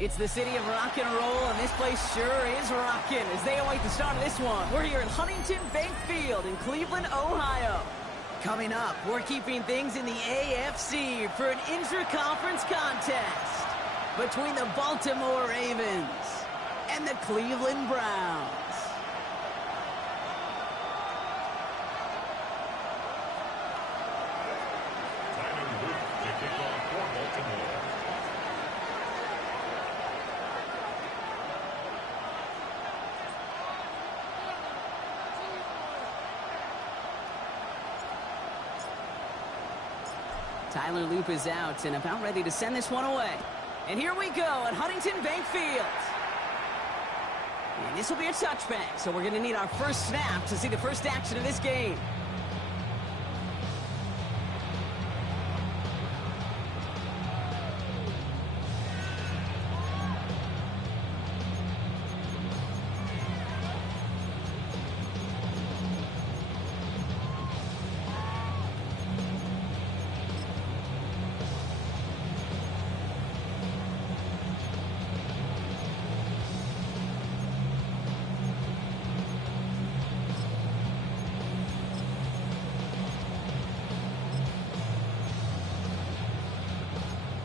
It's the city of rock and roll, and this place sure is rocking as they await the start of this one. We're here at Huntington Bank Field in Cleveland, Ohio. Coming up, we're keeping things in the AFC for an intra-conference contest between the Baltimore Ravens and the Cleveland Browns. Tyler Loop is out and about ready to send this one away. And here we go at Huntington Bank Field. And this will be a touchback, so we're going to need our first snap to see the first action of this game.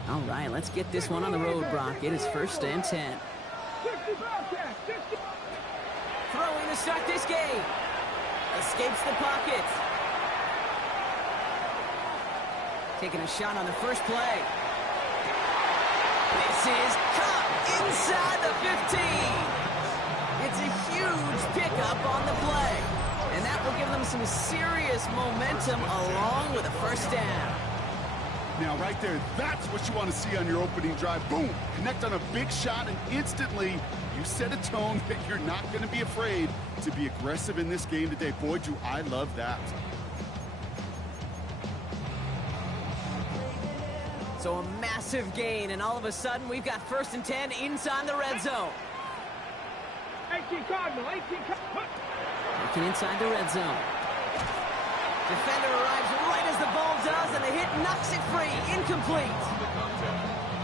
All right, let's get this one on the road, Brock. It is 1st and 10. Throwing to start this game. Escapes the pocket. Taking a shot on the first play. This is caught inside the 15. It's a huge pickup on the play. And that will give them some serious momentum along with a first down. Now, right there, that's what you want to see on your opening drive. Boom! Connect on a big shot, and instantly, you set a tone that you're not going to be afraid to be aggressive in this game today. Boy, do I love that. So a massive gain, and all of a sudden, we've got 1st and 10 inside the red zone. 18 Cardinal, 18 Cardinal. Looking inside the red zone. Defender arrives right as the ball does, and the hit knocks it free. Incomplete.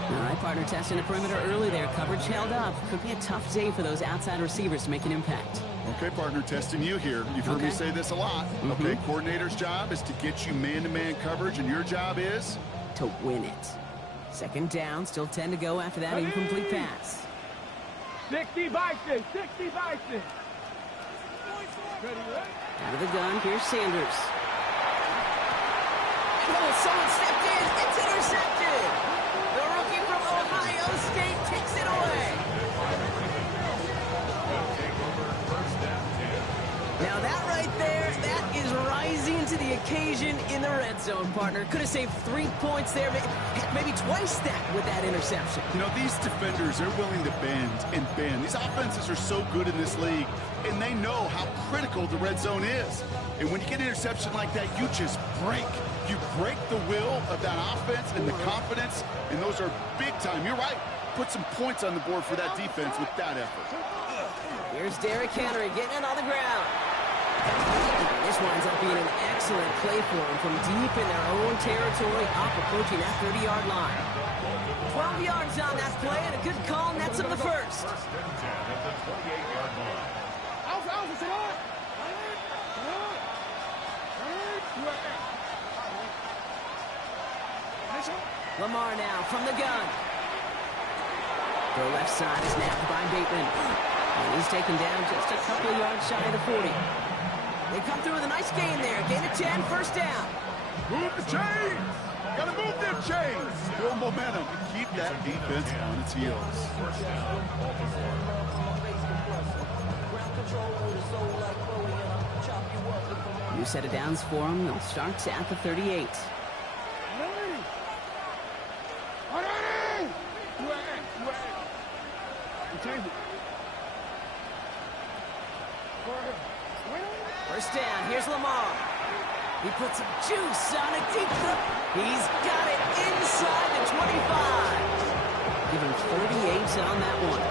All right, partner, testing the perimeter early there. Coverage held up. Could be a tough day for those outside receivers to make an impact. Okay, partner, testing you here. You've heard me say this a lot. Okay, coordinator's job is to get you man-to-man coverage, and your job is? To win it. 2nd down, still 10 to go after that incomplete pass. 60 Bison, 60 Bison. Out of the gun, here's Sanders. Oh, someone stepped in. It's intercepted. The rookie from Ohio State takes it away. Now that right there, that is rising to the occasion in the red zone, partner. Could have saved 3 points there, maybe twice that with that interception. You know, these defenders, they're willing to bend and bend. These offenses are so good in this league, and they know how critical the red zone is. And when you get an interception like that, you just break. You break the will of that offense and the confidence, and those are big time. You're right. Put some points on the board for that defense with that effort. Here's Derrick Henry getting it on the ground. This winds up being an excellent play for him from deep in their own territory, up approaching that 30-yard line. 12 yards on that play, and a good call nets him the first. Lamar now from the gun. The left side is napped by Bateman. And he's taken down just a couple of yards shy of the 40. They come through with a nice gain there. Gain of 10, 1st down. Move the chains! Gotta move them chains! Build momentum. Keep that defense on its heels. New set of downs for them. They'll start at the 38. First down, here's Lamar. He puts some juice on a deep throw. He's got it inside the 25. Give him 48 on that one.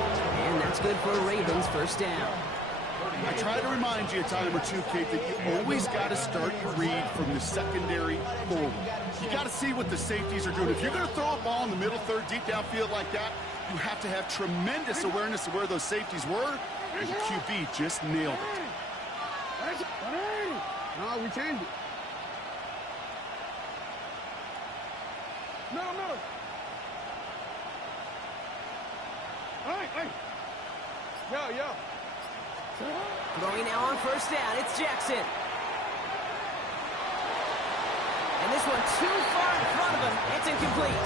And that's good for Ravens' 1st down. I try to remind you a time or two, Kate, that you always got to start your read from the secondary forward. You got to see what the safeties are doing. If you're going to throw a ball in the middle third, deep downfield like that, you have to have tremendous awareness of where those safeties were, and the QB just nailed it. No, we changed it. No. Hey. Yo. Throwing now on first down. It's Jackson. And this one too far in front of him. It's incomplete.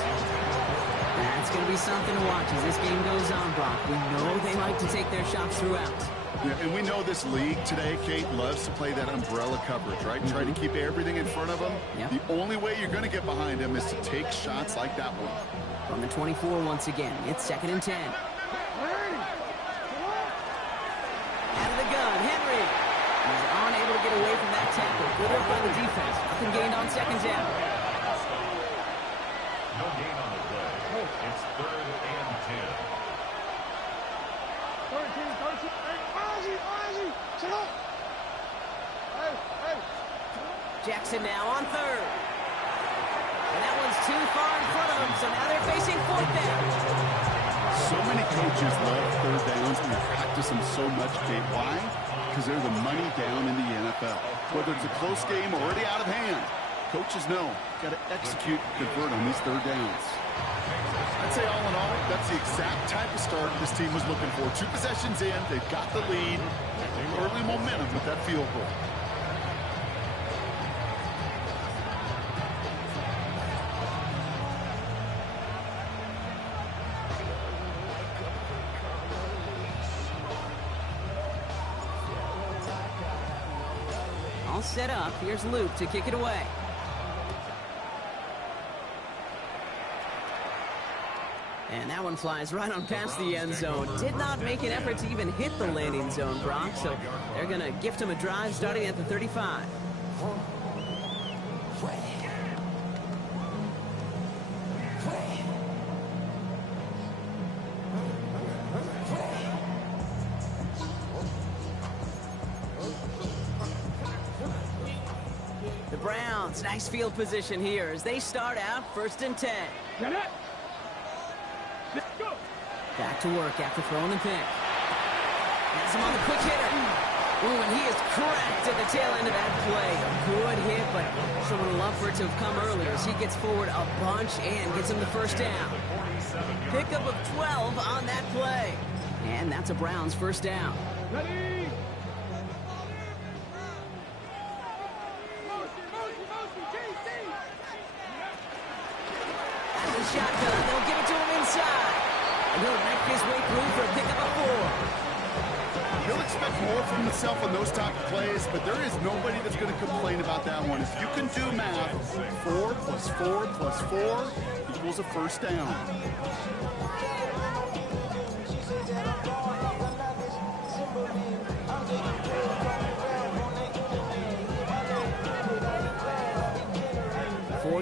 That's going to be something to watch as this game goes on, Brock. We know they like to take their shots throughout. Yeah, and we know this league today, Kate, loves to play that umbrella coverage, right? Try to keep everything in front of them. Yep. The only way you're going to get behind them is to take shots like that one. From the 24 once again, it's 2nd and 10. Out of the gun, Henry. He's unable to get away from that tackle. Good work by the defense. Nothing gained on 2nd down. No gain on the play. It's 3rd and 10. 13. Ozzy. Sit up. Hey. Jackson now on 3rd. And that one's too far in front of him, so now they're facing 4th down. So many coaches love 3rd downs and they practice them so much, Kate. Why? Because they're the money down in the NFL. Whether it's a close game or already out of hand, coaches know got to execute, convert on these 3rd downs. I'd say all in all, that's the exact type of start this team was looking for. 2 possessions in, they've got the lead, early momentum with that field goal. All set up. Here's Luke to kick it away. And that one flies right on past the end zone. Did not make an effort to even hit the landing zone, Brock. So they're going to gift him a drive starting at the 35. The Browns, nice field position here as they start out 1st and 10. Get it. Let's go. Back to work after throwing the pick. Has him on the quick hitter. Ooh, and he is cracked at the tail end of that play. A good hit, but someone would love for it to have come earlier as he gets forward a bunch and gets him the 1st down. Pickup of 12 on that play. And that's a Browns 1st down. Ready. Out of the shotgun, they'll give it to him inside. And he'll make his way through for a pickup of 4. He'll expect more from himself on those type of plays, but there is nobody that's going to complain about that one. If you can do math, 4 plus 4 plus 4 equals a 1st down.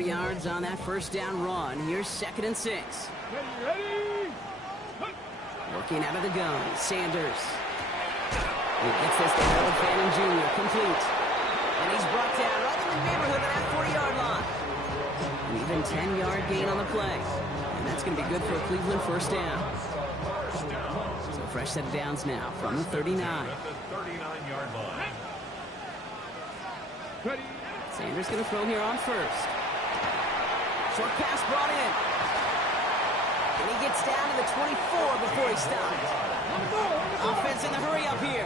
Yards on that 1st down run. Here's 2nd and 6. Ready. Working out of the gun, Sanders. He gets this to Harold Fannin Jr. complete. And he's brought down right in the neighborhood of that 40-yard line. An even 10-yard gain on the play. And that's going to be good for a Cleveland 1st down. So a fresh set of downs now from the 39. At the 39-yard line. Ready. Sanders going to throw here on 1st. Short pass brought in. And he gets down to the 24 before he stops. Offense in the hurry up here.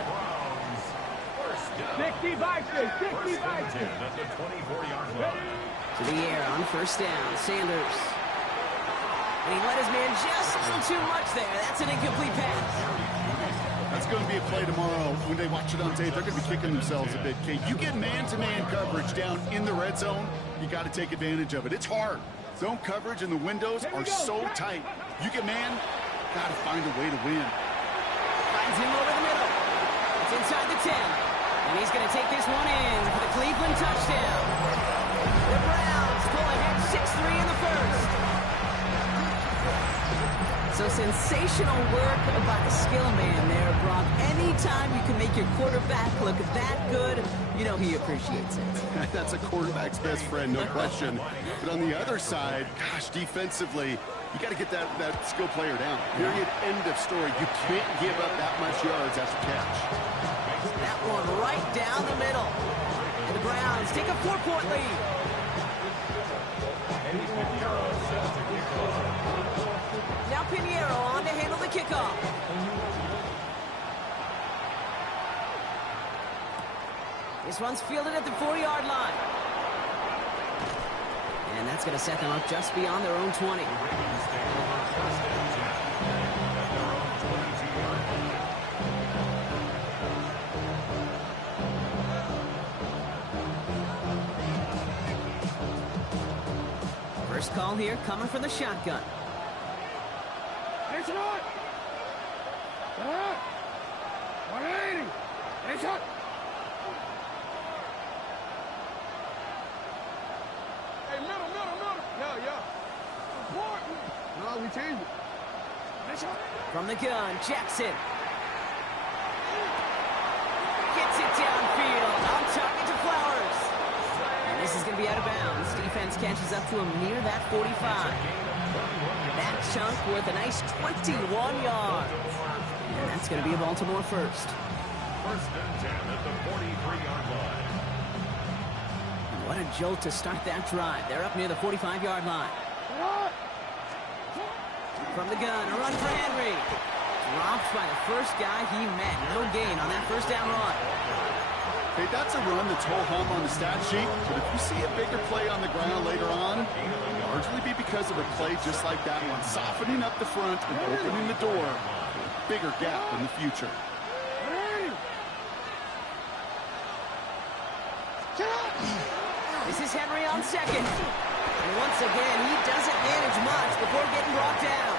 60 by 6. 60 by 6. At the 24-yard line. To the air on 1st down. Sanders. And he let his man just a little too much there. That's an incomplete pass. That's going to be a play tomorrow. When they watch it on tape, they're going to be kicking themselves a bit, Kate. You get man-to-man coverage down in the red zone, you got to take advantage of it. It's hard. Zone coverage and the windows are so tight. You get man, got to find a way to win. Finds him over the middle. It's inside the 10. And he's going to take this one in for the Cleveland touchdown. The Browns pull ahead 6-3 in the 1st. So Sensational work by the skill man there, Brock. Anytime you can make your quarterback look that good, you know he appreciates it. That's a quarterback's best friend, no question. But on the other side, gosh, defensively, you got to get that skill player down. Period, end of story. You can't give up that much yards after catch. That one right down the middle. And the Browns take a 4-point lead. Now Pinheiro on to handle the kickoff. This one's fielded at the 40-yard line. And that's going to set them up just beyond their own 20. First call here coming from the shotgun. It's on. 180. It's on. Hey, middle. Yeah. Important. No, we changed it. It's on. From the gun, Jackson. Gets it downfield. On target to Flowers. And this is going to be out of bounds. Defense catches up to him near that 45. That chunk worth a nice 21 yards. And that's going to be a Baltimore first. First and 10 at the 43-yard line. What a jolt to start that drive. They're up near the 45-yard line. From the gun, a run for Henry. Dropped by the first guy he met. No gain on that first down run. Hey, that's a run that's ho-hum on the stat sheet, but if you see a bigger play on the ground later on, it'll largely be because of a play just like that one, softening up the front and opening the door for a bigger gap in the future. This is Henry on second. And once again, he doesn't manage much before getting brought down.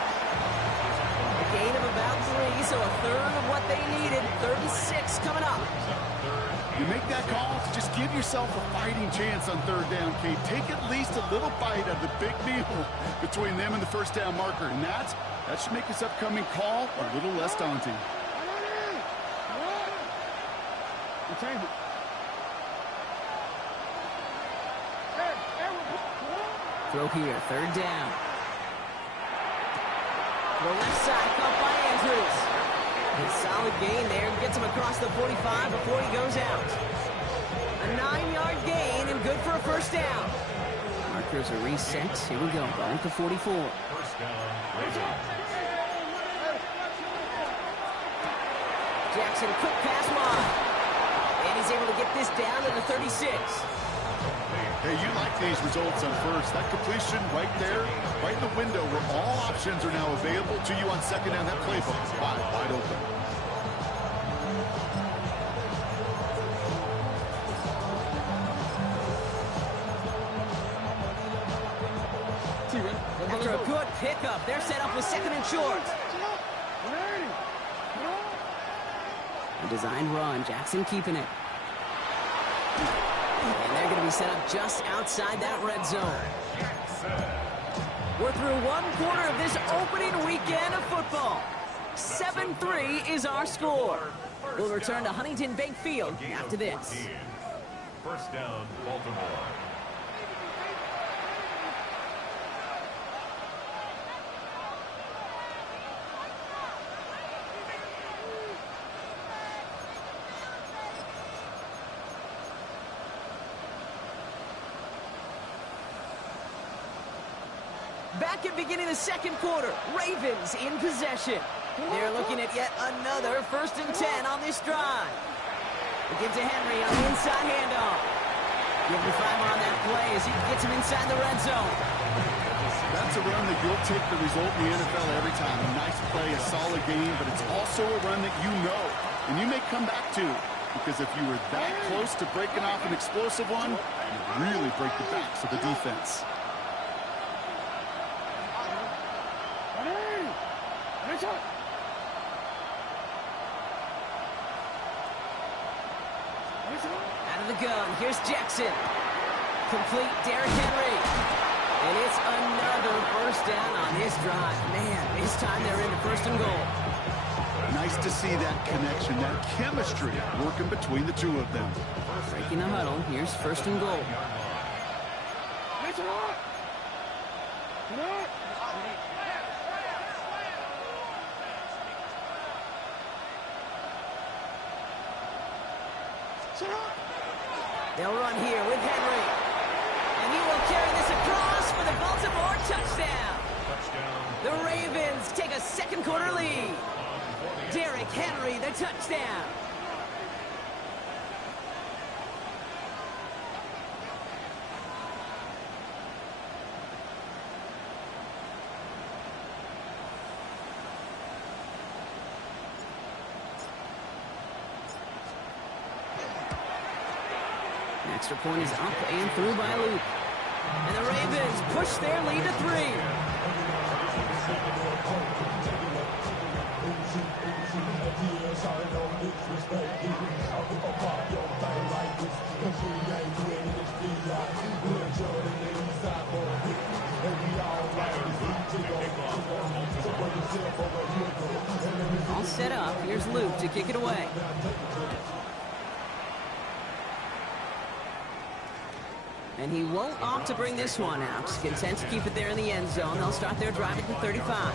A gain of about 3, so a third of what they needed. 36 coming up. You make that call, just give yourself a fighting chance on third down, Kate. Take at least a little bite of the big meal between them and the first down marker. And that should make this upcoming call a little less daunting. We changed it. Throw here, third down. The left side caught by Andrews. A solid gain there, gets him across the 45 before he goes out. A 9-yard gain and good for a first down. Markers are reset. Here we go, ball at the 44. First down, Ravens. Jackson, quick pass wide. And he's able to get this down to the 36. Hey, you like these results on first. That completion right there, right in the window where all options are now available to you on second down. That playbook is wide open. After a good pickup, they're set up with second and short. A designed run, Jackson keeping it. And they're going to be set up just outside that red zone. We're through one quarter of this opening weekend of football. 7-3 is our score. We'll return to Huntington Bank Field after this. First down, Baltimore. Back at beginning of the second quarter, Ravens in possession. They're looking at yet another 1st and 10 on this drive. They give to Henry on the inside handoff. Give him 5 on that play as he gets him inside the red zone. That's a run that you'll take the result in the NFL every time. A nice play, a solid game, but it's also a run that you know and you may come back to, because if you were that close to breaking off an explosive one, you really break the backs of the defense. Out of the gun, here's Jackson. Complete, Derrick Henry. And it's another first down on this drive. Man, this time they're into first and goal. Nice to see that connection, that chemistry working between the two of them. Breaking the huddle. Here's first and goal. It's hot. They'll run here with Henry. And he will carry this across for the Baltimore touchdown. The Ravens take a second quarter lead. Derrick Henry, the touchdown. Extra point is up and through by Luke. And the Ravens push their lead to 3. All set up. Here's Luke to kick it away. And he won't opt to bring this one out. Content to keep it there in the end zone. They'll start their drive at the 35.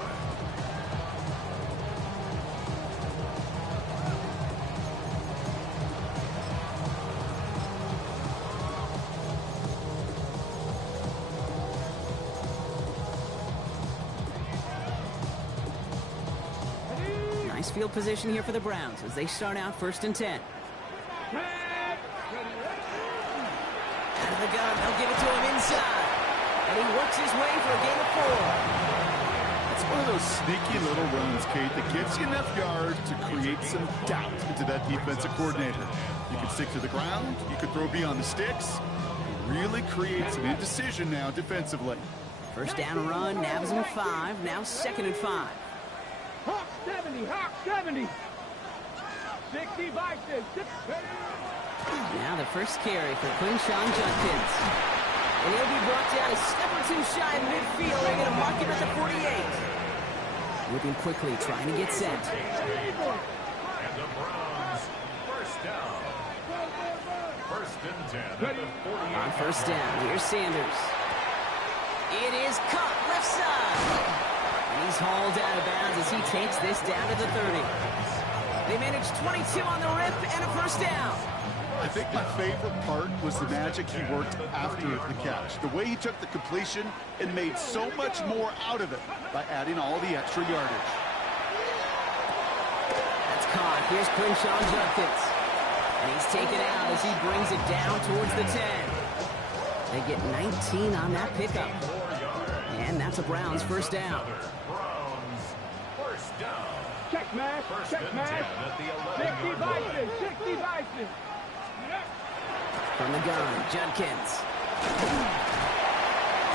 Nice field position here for the Browns as they start out first and 10. Out of the gun, they'll give it to him inside. And he works his way for a gain of 4. It's one of those sneaky little runs, Kate, that gives you enough yards to create some doubt into that defensive coordinator. You can stick to the ground, you can throw beyond the sticks. It really creates an indecision now defensively. First down run, nabs him 5, now second and 5. Hawk 70, Hawk 70. 60 Vikings. Now the first carry for Quinshon Judkins. And he'll be brought down a step or two shy in midfield. They're going to mark him at the 48. Moving quickly, trying to get set. And the Browns, first down. First and 10 at the 48. On first down, here's Sanders. It is caught left side. And he's hauled out of bounds as he takes this down to the 30. They managed 22 on the rip and a first down. I think my favorite part was the magic he worked after the catch. The way he took the completion and made so much more out of it by adding all the extra yardage. That's caught. Here's Quinshon Judkins. And he's taken out as he brings it down towards the 10. They get 19 on that pickup. And that's a Browns first down. Browns, first down. Check, man. Check, man. 60 Vikings. 60 Vikings. From the gun, Judkins.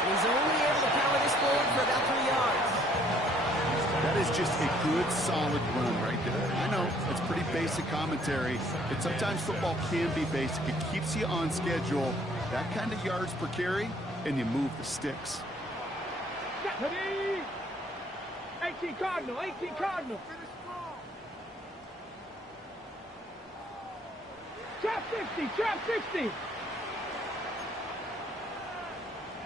He's only able to power this forward for about 3 yards. That is just a good, solid run right there. I know, it's pretty basic commentary, but sometimes football can be basic. It keeps you on schedule. That kind of yards per carry, and you move the sticks. 18 Cardinal. 18 Cardinal. Trap 60. Trap 60.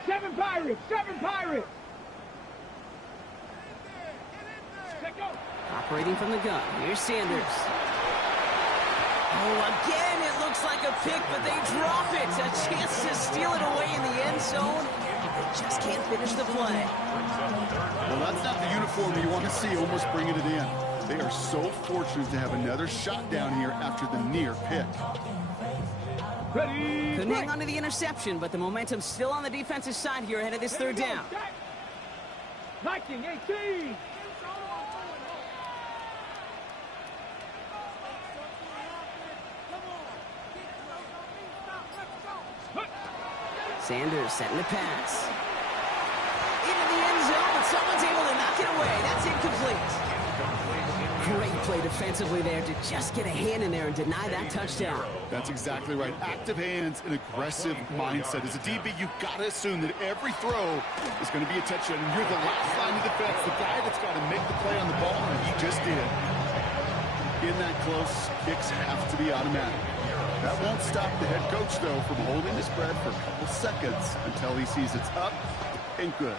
7 Pirates. 7 Pirates. Let go. Operating from the gun. Here's Sanders. Oh, again, it looks like a pick, but they drop it. A chance to steal it away in the end zone. They just can't finish the play. Well, that's not the uniform you want to see almost bringing it in. They are so fortunate to have another shot down here after the near pick. Ready. Couldn't hang on to the interception, but the momentum's still on the defensive side here ahead of this third down. 19, 18. Sanders setting the pass. Into the end zone, but someone's able to knock it away. That's incomplete. Great play defensively there to just get a hand in there and deny that touchdown. That's exactly right. Active hands and aggressive mindset. As a DB, you've got to assume that every throw is going to be a touchdown. And you're the last line of defense, the guy that's got to make the play on the ball, and he just did. In that close, kicks have to be automatic. That won't stop the head coach, though, from holding his breath for a couple seconds until he sees it's up and good.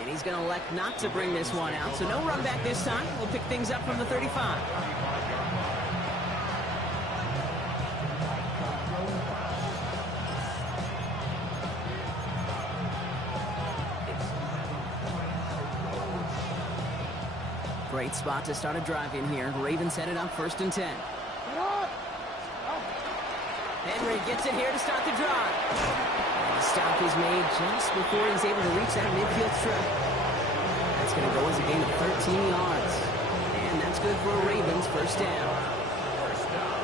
And he's going to elect not to bring this one out, so no run back this time. We'll pick things up from the 35. Great spot to start a drive in here. Ravens set it up 1st and 10. Henry gets it here to start the drive. And the stop is made just before he's able to reach that midfield strip. That's going to go as a gain of 13 yards. And that's good for a Ravens 1st down. First down.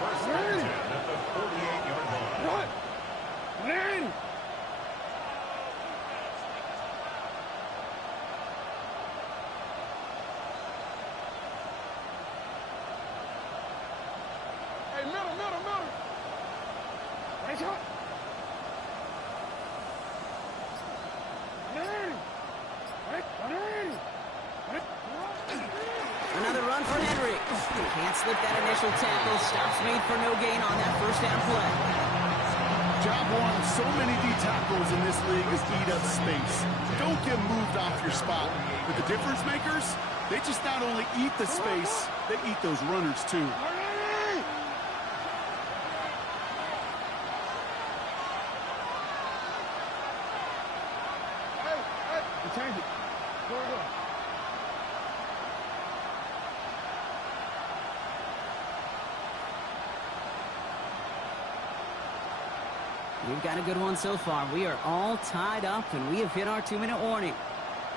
First and 10 at the 48-yard line. What? Larry! Hey, middle. Nice shot. Another run for Henry. Can't slip that initial tackle. Stops made for no gain on that 1st down play. Job one of so many D tackles in this league is eat up space. Don't get moved off your spot. But the difference makers, they just not only eat the space, they eat those runners too. Change it. Go. We've got a good one so far. We are all tied up, and we have hit our 2-minute warning.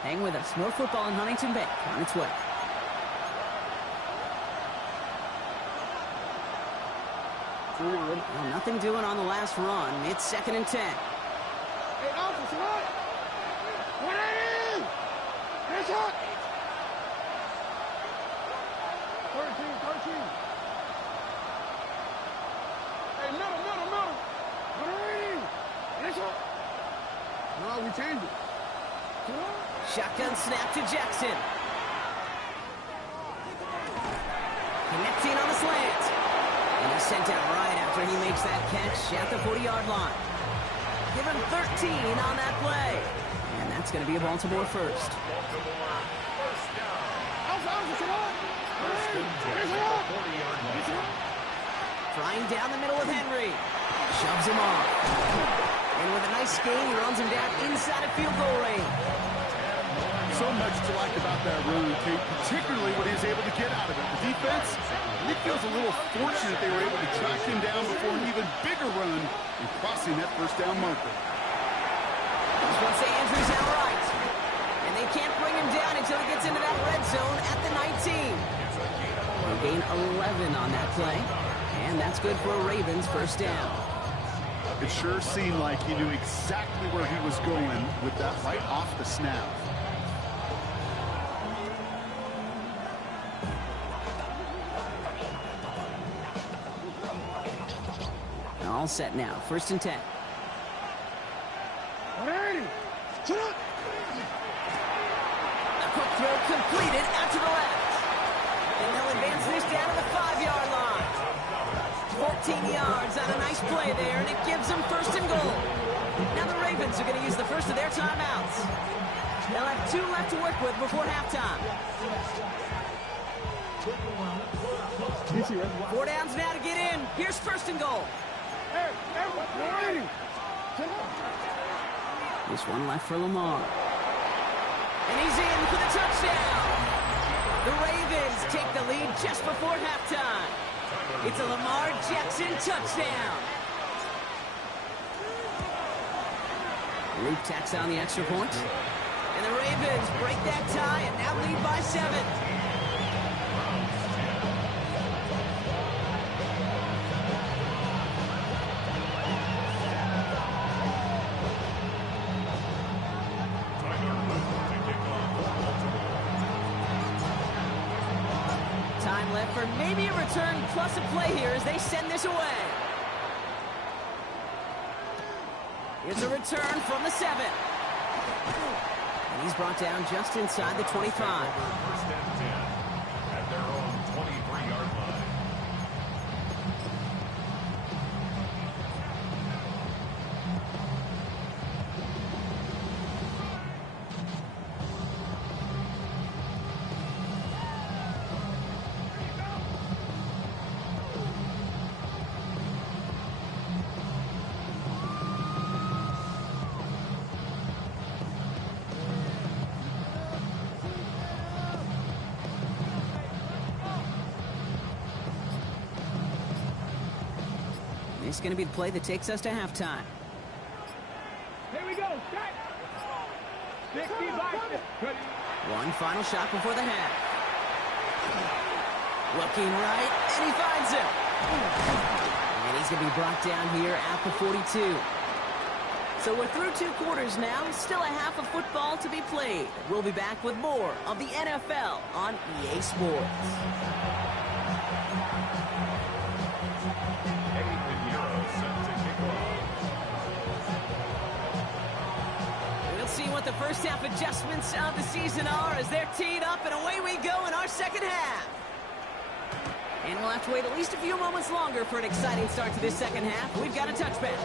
Hang with us. More football in Huntington Bank on its way. Well, nothing doing on the last run. It's 2nd and 10. Hey, officer, what? 180! Nice shot! 13. Hey, middle. 180! Nice shot! No, we changed it. Shotgun snap to Jackson. Connecting on the slant. And he's sent out right after he makes that catch at the 40-yard line. Give him 13 on that play. And that's going to be a Baltimore first. Baltimore first down. First and 10 at the 40-yard line. Flying down the middle with Henry. Shoves him off. And with a nice gain, he runs him down inside of field goal range. So much to like about that run, Kate, particularly what he was able to get out of it. The defense, it feels a little fortunate they were able to track him down before an even bigger run and crossing that 1st down marker. This one say Andrews out right. And they can't bring him down until he gets into that red zone at the 19. A gain 11 on that play. And that's good for a Ravens 1st down. It sure seemed like he knew exactly where he was going with that right off the snap. All set now. 1st and 10. 180! Shut up! A quick throw completed out to the left. And they'll advance this down to the 5-yard line. 14 yards on a nice play there, and it gives them 1st and goal. Now the Ravens are going to use the first of their timeouts. They'll have 2 left to work with before halftime. 4 downs now to get in. Here's 1st and goal. Hey, 180! This one left for Lamar. And he's in for the touchdown. The Ravens take the lead just before halftime. It's a Lamar Jackson touchdown. Luke tacks on the extra point. And the Ravens break that tie and now lead by 7. maybe a return plus a play here as they send this away. Here's a return from the 7. And he's brought down just inside the 25. First and 10 at their own 23-yard line. This is going to be the play that takes us to halftime. Here we go. Shot. 60 by 50. One final shot before the half. Looking right, and he finds him. And he's going to be brought down here at the 42. So we're through 2 quarters now. Still a half of football to be played. We'll be back with more of the NFL on EA Sports. We'll see what the first half adjustments of the season are as they're teed up, and away we go in our second half. And we'll have to wait at least a few moments longer for an exciting start to this second half. We've got a touchback.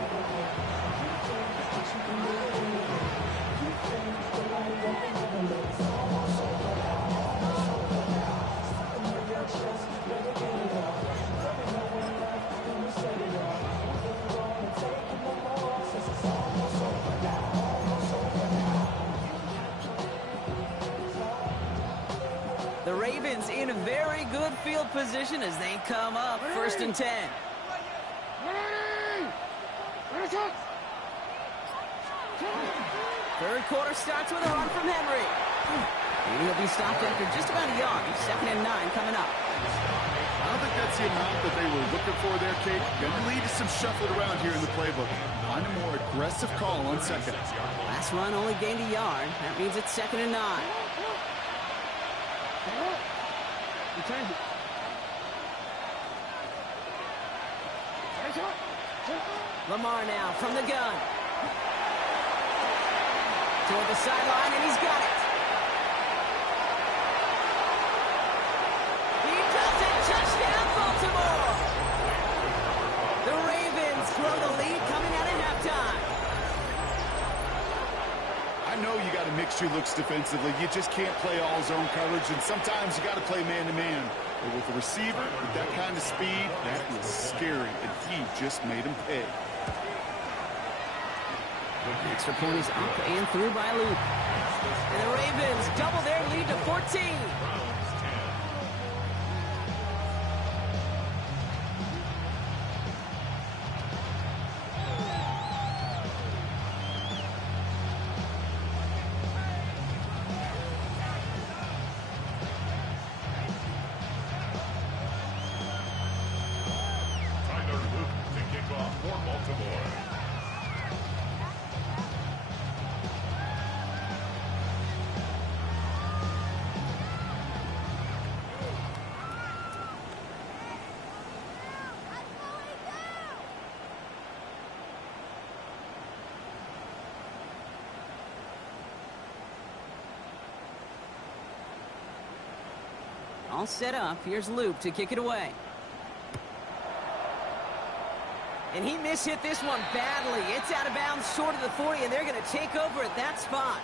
The Ravens in a very good field position as they come up first and 10. Third quarter starts with a run from Henry. And he'll be stopped after just about a yard. 2nd and 9 coming up. I don't think that's the amount that they were looking for there, Kate. Gonna lead to some shuffling around here in the playbook. Find a more aggressive call on 2nd. Last run only gained a yard. That means it's 2nd and 9. Returns it. Lamar now from the gun. Toward the sideline, and he's got it. He does it. Touchdown, Baltimore. The Ravens grow the lead coming out at halftime. I know you got to mix your looks defensively. You just can't play all zone coverage, and sometimes you got to play man-to-man. But with the receiver, with that kind of speed, that is scary, and he just made him pay. Extra point is up and through by Luke. And the Ravens double their lead to 14. Tyler Luke to kick off for Baltimore. All set up. Here's Luke to kick it away. And he mishit this one badly. It's out of bounds short of the 40, and they're going to take over at that spot.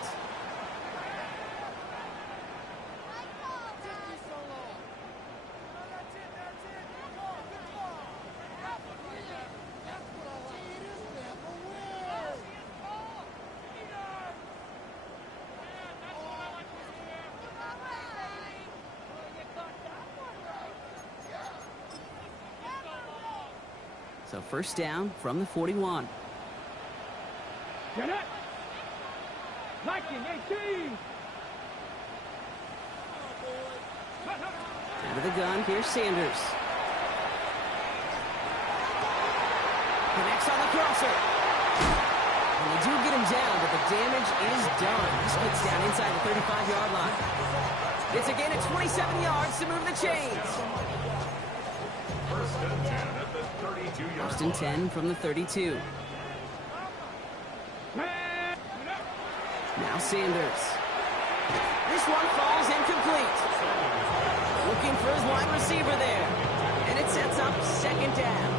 So first down from the 41. Get it. Liking 18. Out of the gun, here's Sanders. Connects on the crosser. And they do get him down, but the damage is done. He splits down inside the 35-yard line. It's a gain of 27 yards to move the chains. First and 10 at the 32-yard First and line. 10 from the 32. Now Sanders. This one falls incomplete. Looking for his wide receiver there. And it sets up second down.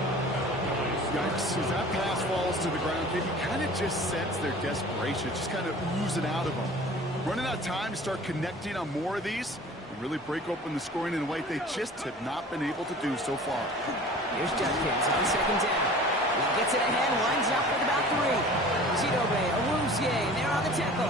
Yikes, as that pass falls to the ground, kid, you kind of just sense their desperation, just kind of oozing out of them. Running out of time to start connecting on more of these and really break open the scoring in a way they just have not been able to do so far. Here's Judkins on second down. He gets it ahead, lines up with about 3. Chidobe, Awuzie, and they're on the tackle.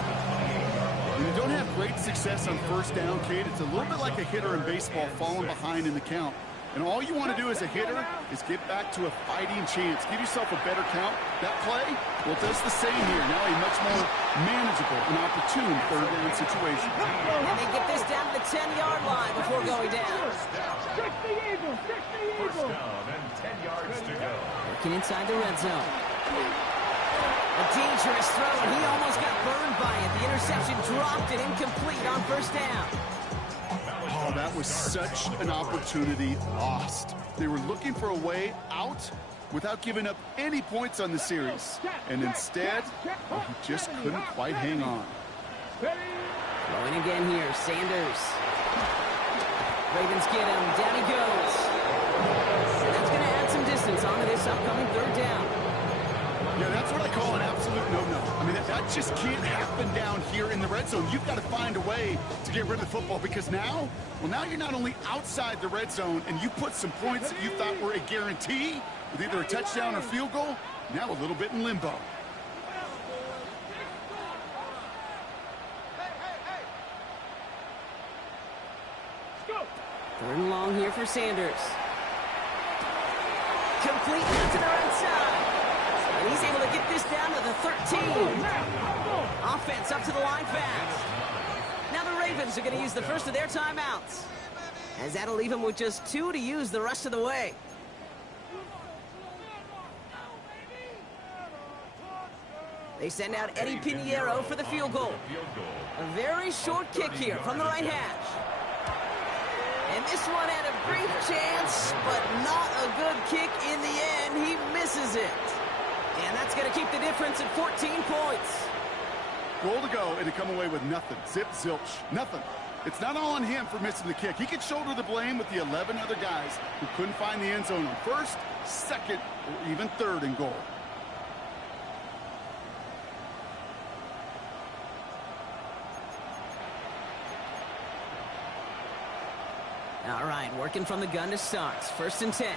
When you don't have great success on first down, Kate, it's a little bit like a hitter in baseball falling behind in the count. And all you want to do as a hitter is get back to a fighting chance. Give yourself a better count. That play, well, does the same here. Now a much more manageable and opportune third down situation. And they get this down to the 10-yard line before going down. First down and 10 yards to go. Working inside the red zone. A dangerous throw, and he almost got burned by it. The interception dropped it incomplete on first down. Oh, that was such an opportunity lost. They were looking for a way out without giving up any points on the series. And instead, well, he just couldn't quite hang on. Throwing again here, Sanders. Ravens get him. Down he goes. And that's going to add some distance onto this upcoming third down. Yeah, that's what I call an absolute no-no. I mean, that just can't happen down here in the red zone. You've got to find a way to get rid of the football because now you're not only outside the red zone and you put some points that you thought were a guarantee with either a touchdown or field goal, now a little bit in limbo. Third and long here for Sanders. Complete out to the right side. And he's able to get this down to the 13. Offense up to the line fast. Now the Ravens are going to use the first of their timeouts, as that'll leave them with just 2 to use the rest of the way. They send out Eddie Pinheiro for the field goal. A very short kick here from the right hash. And this one had a brief chance, but not a good kick in the end. He misses it. And that's going to keep the difference at 14 points. Goal to go, and to come away with nothing. Zip, zilch, nothing. It's not all on him for missing the kick. He could shoulder the blame with the 11 other guys who couldn't find the end zone on first, second, or even third and goal. All right, working from the gun to start. First and 10.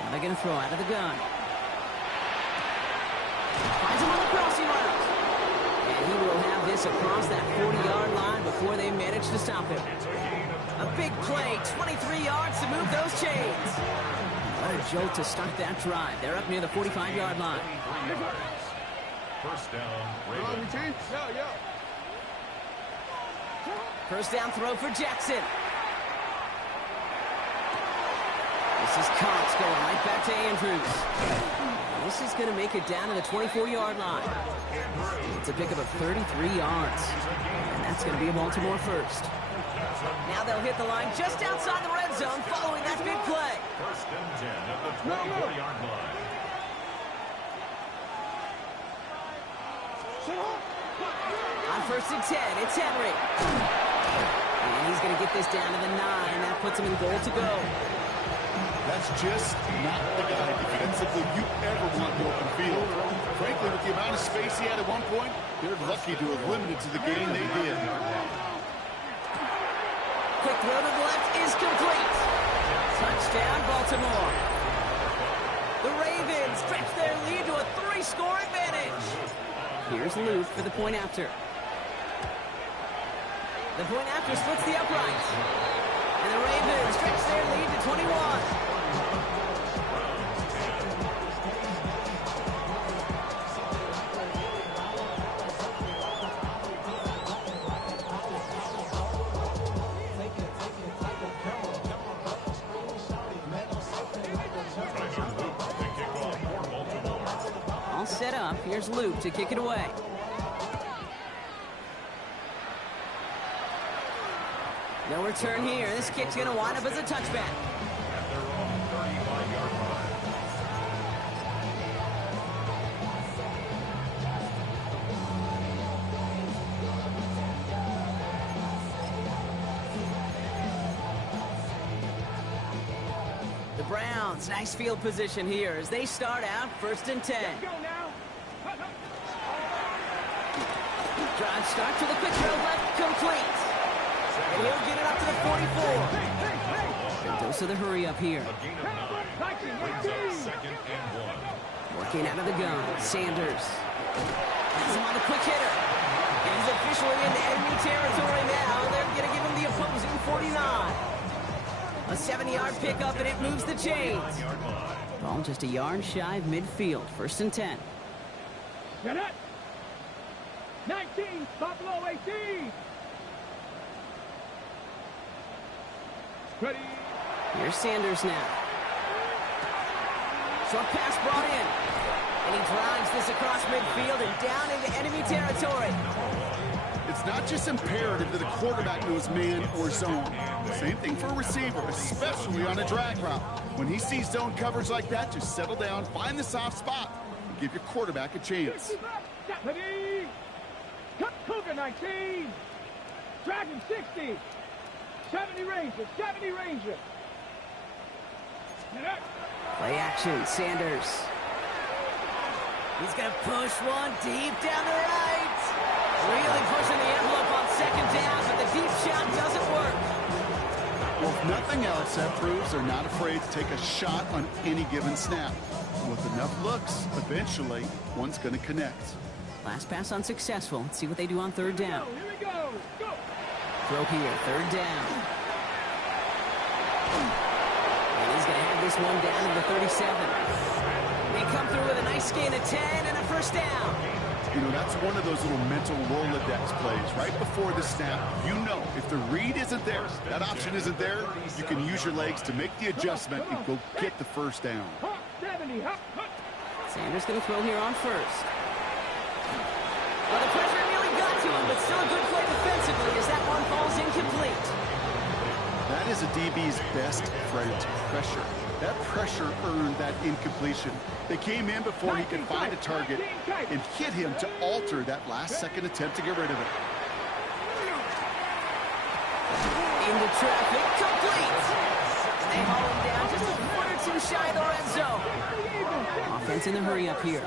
Now they're going to throw out of the gun. Finds him on the crossing route. And he will have this across that 40-yard line before they manage to stop him. A big play, 23 yards to move those chains. What a jolt to start that drive. They're up near the 45-yard line. First down, Ravens. First down throw for Jackson. This is Cox going right back to Andrews. This is going to make it down to the 24-yard line. It's a pickup of 33 yards. And that's going to be a Baltimore first. Now they'll hit the line just outside the red zone following that big play. First and 10 at the 24-yard line. On first and 10, it's Henry. And he's going to get this down to the 9. That puts him in goal to go. That's just not the guy defensively you ever want in the open field. Frankly, with the amount of space he had at one point, they're lucky to have limited to the game they did. Quick throw to the left is complete. Touchdown, Baltimore. The Ravens stretch their lead to a 3-score advantage. Here's Luke for the point after. The point after splits the uprights. And the Ravens stretch their lead to 21. All set up. Here's Luke to kick it away. No return here. This kick's going to wind up as a touchback. At their own 35-yard line. The Browns, nice field position here as they start out 1st and 10. Go now. Drive start to the quick throw left, complete. And he'll get it up to the 44. Dose of the hurry up here. A gain of 9. Brings up 2nd and 1. Working out of the gun, Sanders. Has him on the quick hitter. He's officially into enemy territory now. They're going to give him the opposing 49. A 7-yard pickup, and it moves the chains. Ball just a yard shy of midfield. 1st and 10. Get it. 19, Buffalo 18. Ready. Here's Sanders now. Short pass brought in. And he drives this across midfield and down into enemy territory. It's not just imperative that a quarterback knows man or zone. Same thing for a receiver, especially on a drag route. When he sees zone coverage like that, just settle down, find the soft spot, and give your quarterback a chance. Ready. Cougar 19. Dragon 60. 70 Ranger. 70 Ranger. Get it. Play action, Sanders. He's going to push one deep down the right. Really pushing the envelope on 2nd down, but the deep shot doesn't work. Well, if nothing else, that proves they're not afraid to take a shot on any given snap. With enough looks, eventually, one's going to connect. Last pass unsuccessful. Let's see what they do on 3rd down. Here we go. Go. Throw here, 3rd down. And he's going to have this one down to the 37. They come through with a nice gain of 10 and a 1st down. You know, that's one of those little mental Rolodex plays. Right before the snap, you know if the read isn't there, that option isn't there, you can use your legs to make the adjustment and go get the 1st down. 70. Sanders going to throw here on 1st. Well, the pressure nearly got to him, but still a good play defensively as that one falls incomplete. That is a DB's best friend, pressure. That pressure earned that incompletion. They came in before he could find a target and hit him to alter that last-second attempt to get rid of it. Into traffic, complete. And they haul him down just a foot or two shy of the red zone. Offense in the hurry up here.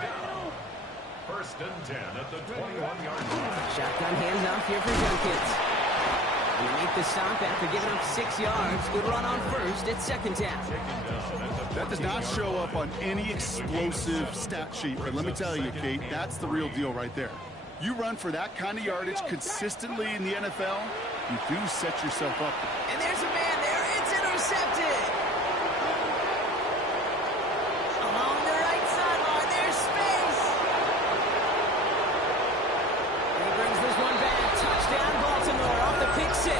1st and 10 at the 21-yard line. Shotgun handoff here for Jenkins. And they make the stop after giving up 6 yards. Good run on 1st. It's 2nd down. That does not show up on any explosive stat sheet, but let me tell you, Kate, that's the real deal right there. You run for that kind of yardage consistently in the NFL, you do set yourself up. And there's a man there. It's intercepted. Along the right sideline, there's space. And he brings this one back. Touchdown, Baltimore, off the pick 6.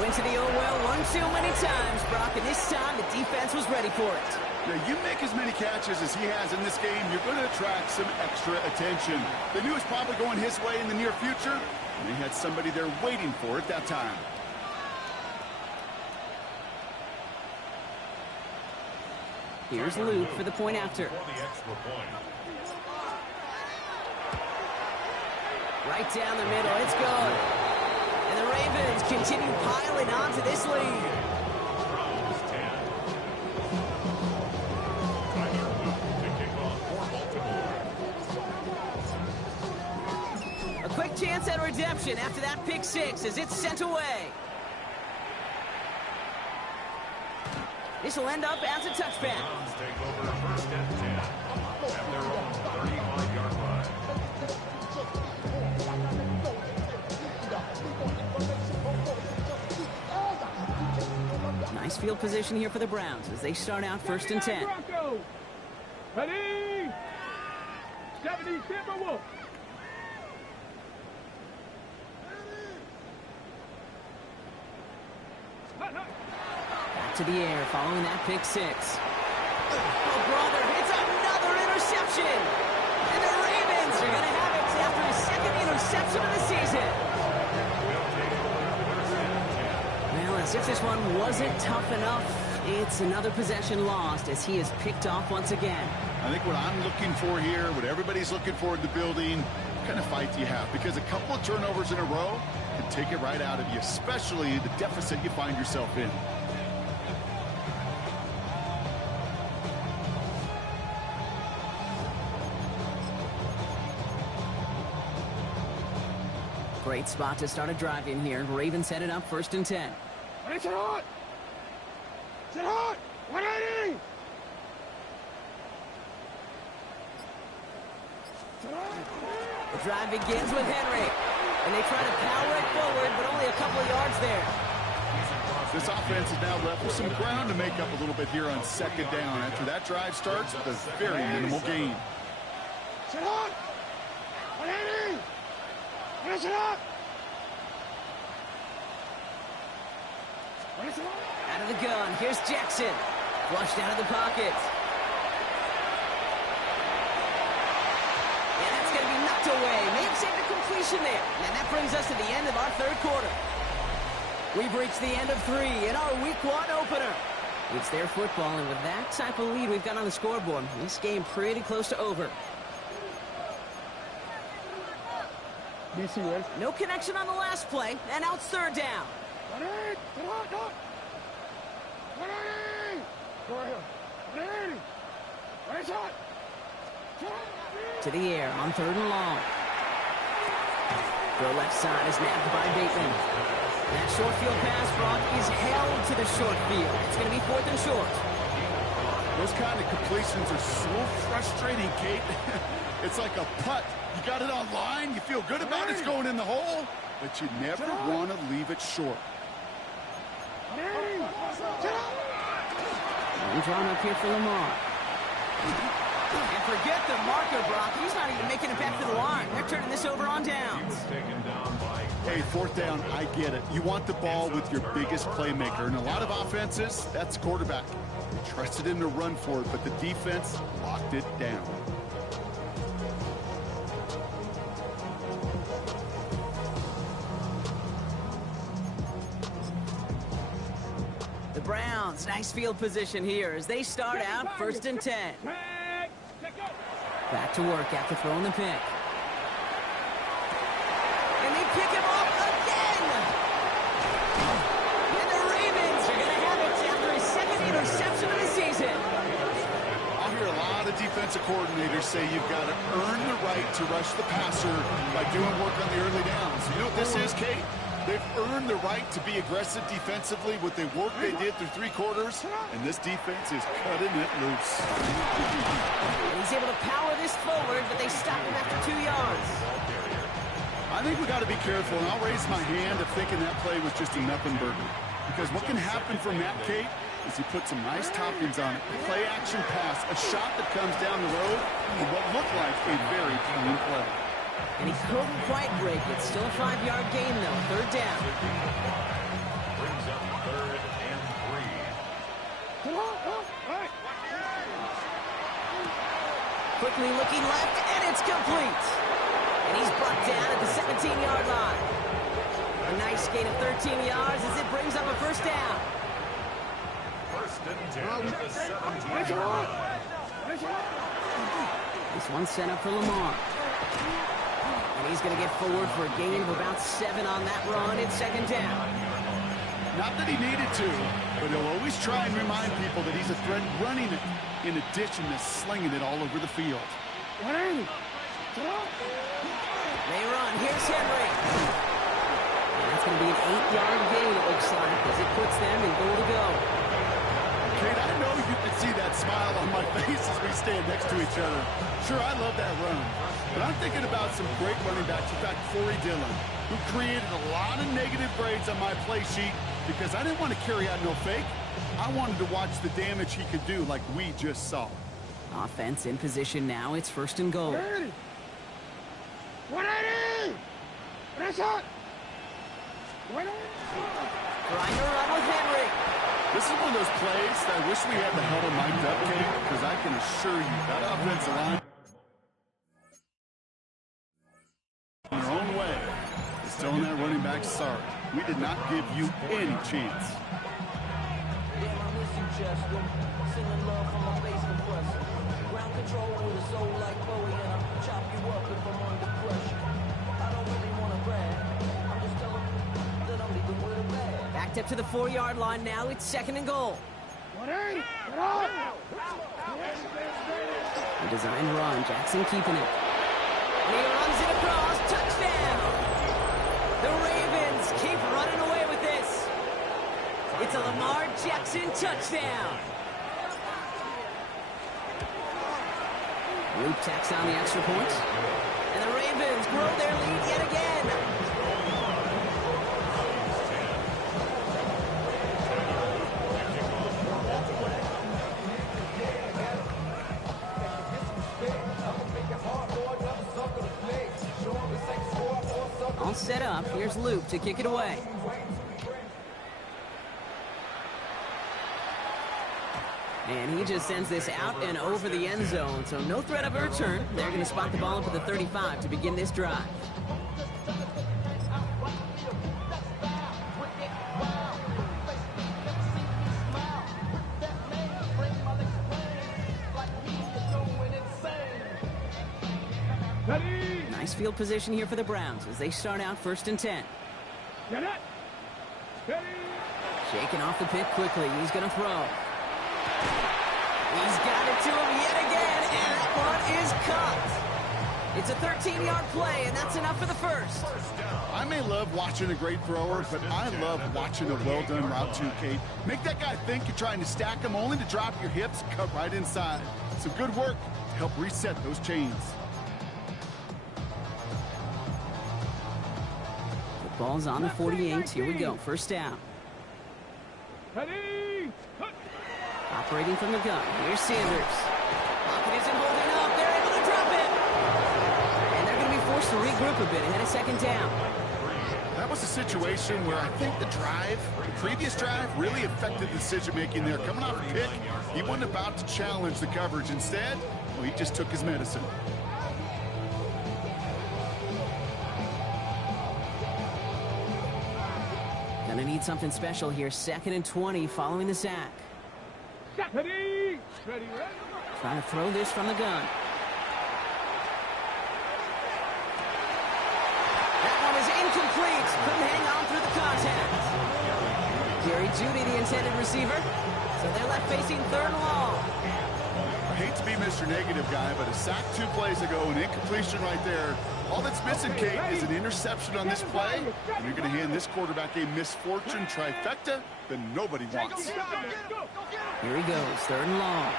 Went to the well one too many times, Brock, and this time the defense was ready for it. Now, you make as many catches as he has in this game, you're going to attract some extra attention. They knew it was probably going his way in the near future, and they had somebody there waiting for it that time. Here's Luke for the point after. For the extra point. Right down the middle, it's good. And the Ravens continue piling onto this lead. Browns 10. Tyler Luke to kick off for Baltimore. A quick chance at redemption after that pick 6 as it's sent away. This will end up as a touchback. Browns take over 1st and 10 at their own 35-yard line. Nice field position here for the Browns as they start out 1st and 10. Broncos. Ready. 70 Timberwolves. Back to the air following that pick 6. Oh, brother, it's another interception. And the Ravens are going to have it after his 2nd interception of the season. As if this one wasn't tough enough, it's another possession lost as he is picked off once again. I think what I'm looking for here, what everybody's looking for in the building, what kind of fight do you have? Because a couple of turnovers in a row can take it right out of you, especially the deficit you find yourself in. Great spot to start a drive in here. Ravens headed up 1st and 10. It's hot! It's hot! 180! The drive begins with Henry. And they try to power it forward, but only a couple of yards there. This offense is now left with some ground to make up a little bit here on 2nd down. After that drive starts with a very minimal gain. It's hot! 180! It's hot! Out of the gun, here's Jackson. Flushed out of the pocket. And that's going to be knocked away. May have saved a completion there. And that brings us to the end of our 3rd quarter. We've reached the end of 3 in our Week 1 opener. It's their football, and with that type of lead we've got on the scoreboard, this game pretty close to over. No connection on the last play, and now it's 3rd down. To the air on 3rd and long. The left side is nabbed by Bateman. That short field pass, Brock, is held to the short field. It's going to be 4th and short. Those kind of completions are so frustrating, Kate. It's like a putt. You got it on line, you feel good about it's going in the hole, but you never want to leave it short. And drawn up here for Lamar. And forget the marker, Brock. He's not even making it back to the line. They're turning this over on downs. Hey, 4th down, I get it. You want the ball with your biggest playmaker. And a lot of offenses, that's quarterback. They trusted him to run for it, but the defense locked it down. The Browns, nice field position here as they start out 1st and 10. Back to work after throwing the pick. And they pick him off again! And the Ravens are going to have it after his 2nd interception of the season. I'll hear a lot of defensive coordinators say you've got to earn the right to rush the passer by doing work on the early downs. You know what this is, Kate? They've earned the right to be aggressive defensively with the work they did through 3 quarters, and this defense is cutting it loose. He's able to power this forward, but they stop him after 2 yards. I think we got to be careful, and I'll raise my hand of thinking that play was just a nothing burger. Because what can happen from that, Kate, is he put some nice toppings on it. Play action pass, a shot that comes down the road, and what looked like a very clean play. And he couldn't quite break it. Still a 5-yard gain, though. 3rd down. Brings up 3rd and 3. Quickly looking left, and it's complete. And he's brought down at the 17-yard line. A nice gain of 13 yards as it brings up a 1st down. 1st and 10 at the 17-yard line. This one's sent up for Lamar. And he's going to get forward for a gain of about 7 on that run. It's 2nd down. Not that he needed to, but he'll always try and remind people that he's a threat running it in addition to slinging it all over the field. They run. Here's Henry. And that's going to be an 8-yard gain, it looks like, as it puts them in goal to go. Kate, I know you can see that smile on my face as we stand next to each other. Sure, I love that run. But I'm thinking about some great running backs. In fact, Corey Dillon, who created a lot of negative grades on my play sheet because I didn't want to carry out no fake. I wanted to watch the damage he could do like we just saw. Offense in position now. It's 1st and goal. 180! That's hot! Trying to run with Henry. This is one of those plays that I wish we had the huddle mic'd up, Kate, because I can assure you that offensive line in their own way is telling that running back Jags, sorry. We did not give you any chance. Damn, I miss you, Chester. Singing love from a bass compressor. Ground control with a soul like Bowie, and I'll chop you up if I'm under pressure. I don't really want to brag. I'm just telling you that I'm leaving with a bag. Backed up to the 4-yard line now. It's 2nd and goal. A designed run. Jackson keeping it. And he runs it across. Touchdown! The Ravens keep running away with this. It's a Lamar Jackson touchdown. Luke tacks on the extra point. And the Ravens grow their lead yet again. All set up. Here's Luke to kick it away. And he just sends this out and over the end zone, so no threat of a return. They're going to spot the ball up at the 35 to begin this drive. Nice field position here for the Browns as they start out 1st and 10. Shaking off the pick quickly. He's going to throw. He's got it to him yet again, and that one is caught. It's a 13-yard play, and that's enough for the first. I may love watching a great thrower, but I love watching a well-done route too, Kate. Make that guy think you're trying to stack him only to drop your hips, cut right inside. Some good work to help reset those chains. The ball's on the 48. Here we go. First down. Operating from the gun. Here's Sanders. Pocket isn't holding up. They're able to drop it. And they're going to be forced to regroup a bit ahead of 2nd down. That was a situation where I think the previous drive, really affected the decision-making there. Coming off a pick, he wasn't about to challenge the coverage. Instead, well, he just took his medicine. Gonna need something special here. 2nd and 20 following the sack. Trying to throw this from the gun. That one is incomplete. Couldn't hang on through the contact. Jerry Jeudy, the intended receiver. So they're left facing 3rd and long. I hate to be Mr. Negative guy, but a sack 2 plays ago, an incompletion right there. All that's missing, Kate, is an interception on this play. And you're going to hand this quarterback a misfortune trifecta that nobody wants. Here he goes, 3rd and long.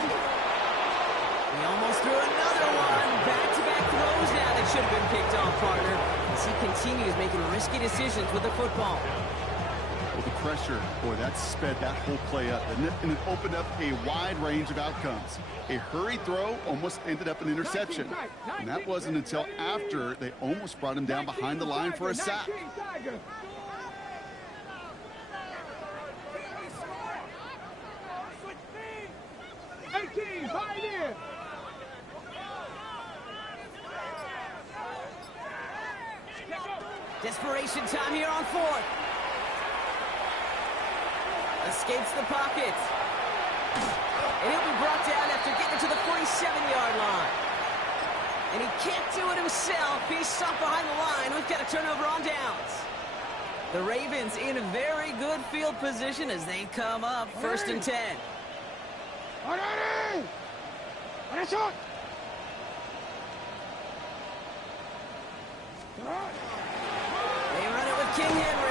He almost threw another one. Back-to-back throws now that should have been picked off, partner. As he continues making risky decisions with the football. With the pressure, boy, that sped that whole play up, didn't it? And it opened up a wide range of outcomes. A hurried throw almost ended up an interception. And that wasn't until after they almost brought him down behind the line for a sack. Desperation time here on 4th. Escapes the pocket. And he'll be brought down after getting to the 47-yard line. And he can't do it himself. He's stopped behind the line. We've got a turnover on downs. The Ravens in a very good field position as they come up 1st and 10. They run it with King Henry.